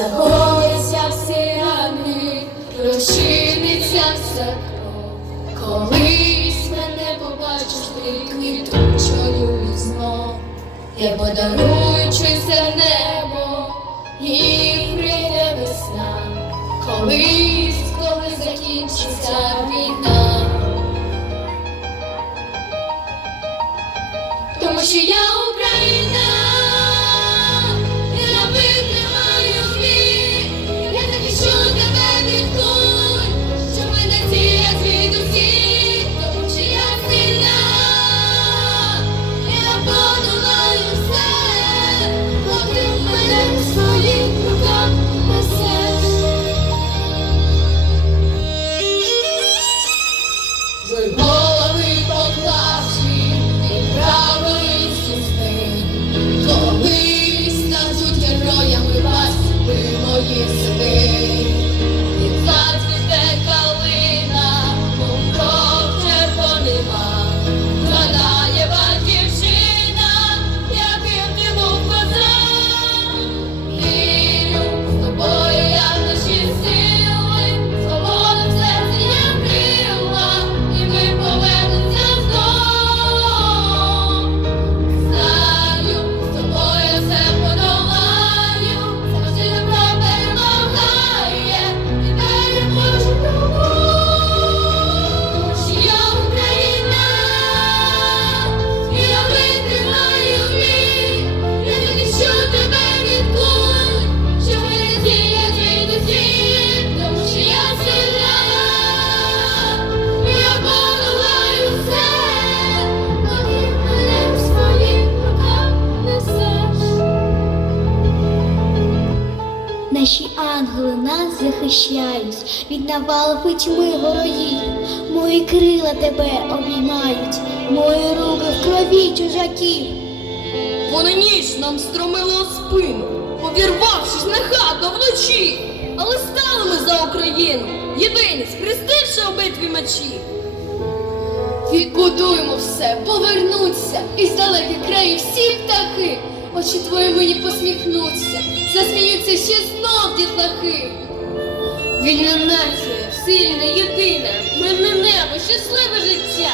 Заголиться всі рани, розчиниться вся кров. Колись мене побачиш ти квітучою знов. Я подаруючися в небо, і Наші ангели нас захищають від навали пітьми ворогів. Мої крила тебе обіймають, мої руки в крові чужаків. Вони ніч нам стромило у спину, увірвавшись нехатно вночі. Але стали ми за Україну, єдині, схрестивши обидві мечі. Відбудуємо все, повернуться, із Очі твої мені посміхнуться, засміються ще знов дітлахи. Вільна нація, сильна, єдина, мирне небо, щасливе життя.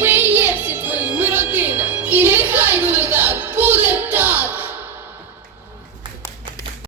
Ми і є всі твої, ми родина. І нехай буде.